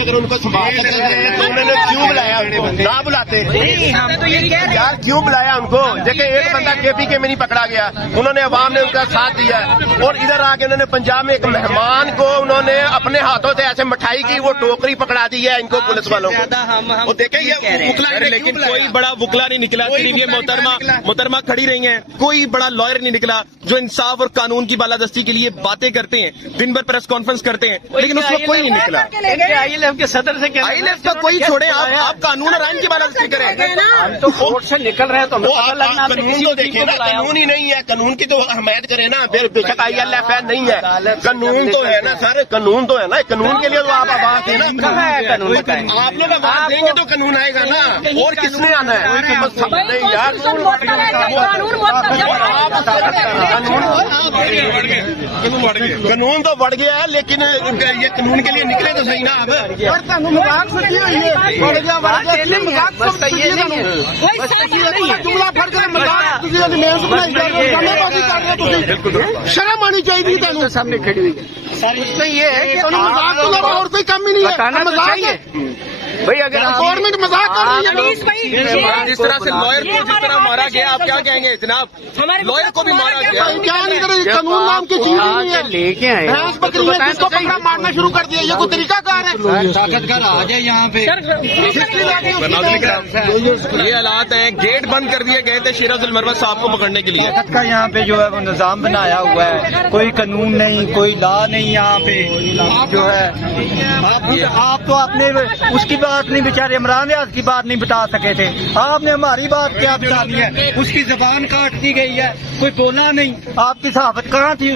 اگر ان کو سنبھال کر تو انہوں نے کیوں بلایا ان کو؟ نہ بلاتے یار، کیوں بلایا ان کو؟ دیکھیں ایک بندہ کے پی کے میں نہیں پکڑا گیا، انہوں نے عوام نے ان کا ساتھ دیا، اور ادھر آ کے انہوں نے پنجاب میں ایک مہمان کو انہوں نے اپنے ہاتھوں سے ایسے مٹھائی کی وہ ٹوکری پکڑا دی ہے ان کو پولیس والوں کو۔ وہ دیکھیں یہ وکلا، لیکن کوئی بڑا وکلا نہیں نکلا، صرف یہ محترمہ کھڑی رہی ہیں، کوئی بڑا لائر نہیں نکلا جو انصاف اور قانون کی بالادستی کے لیے باتیں کرتے ہیں، دن بھر پریس کانفرنس کرتے ہیں، لیکن اس میں کوئی نہیں نکلا۔ آئی ایل ایف کے صدر سے کیا؟ آئی ایل ایف کا کوئی چھوڑے، آپ قانون اور آئین کی بالادستی کریں۔ ہم تو کورٹ سے نکل رہے ہیں تو قانون تو دیکھیں نا، قانون ہی نہیں ہے، قانون کی تو حمایت کریں نا، پھر بے شک آئی ایل ایف ہے نہیں ہے، قانون تو ہے نا سر، قانون تو ہے نا، قانون کے لیے تو آپ آواز دیں نا، آپ لوگ آواز دیں گے تو قانون آئے گا نا، اور کس نے آنا ہے؟ نہیں یار، قانون تو بڑھ گیا ہے، لیکن یہ قانون کے لیے نکلے تو صحیح نا آپ۔ شرم آنی چاہیے سامنے کھڑی ہوئی ہے، یہ ہے کہ اور کوئی کم ہی نہیں ہے، مذاق ہے بھائی۔ اگر گورنمنٹ مذاق کر رہی ہے، جس طرح سے لائر کو جس طرح مارا گیا، آپ کیا کہیں گے جناب؟ لائر کو بھی مارا گیا، کیا نہیں کرے، قانون نام کی چیز نہیں ہے، لے کے آئے بھینس بکری ہے جس کو پکڑا مارنا شروع کر دیا، یہ کوئی طریقہ کار ہے؟ طاقت کا راج ہے یہاں پہ۔ یہ حالات ہیں، گیٹ بند کر دیے گئے تھے شیراز المروہ صاحب کو پکڑنے کے لیے۔ طاقت کا یہاں پہ جو ہے وہ نظام بنایا ہوا ہے، کوئی قانون نہیں، کوئی لا نہیں یہاں پہ جو ہے۔ آپ تو اپنے اس کی بات نہیں، بیچارے عمران ریاض کی بات نہیں بتا سکے تھے، آپ نے ہماری بات کیا بتانی ہے؟ اس کی زبان کاٹ دی گئی ہے، کوئی بولا نہیں، آپ کی صحافت کہاں تھی؟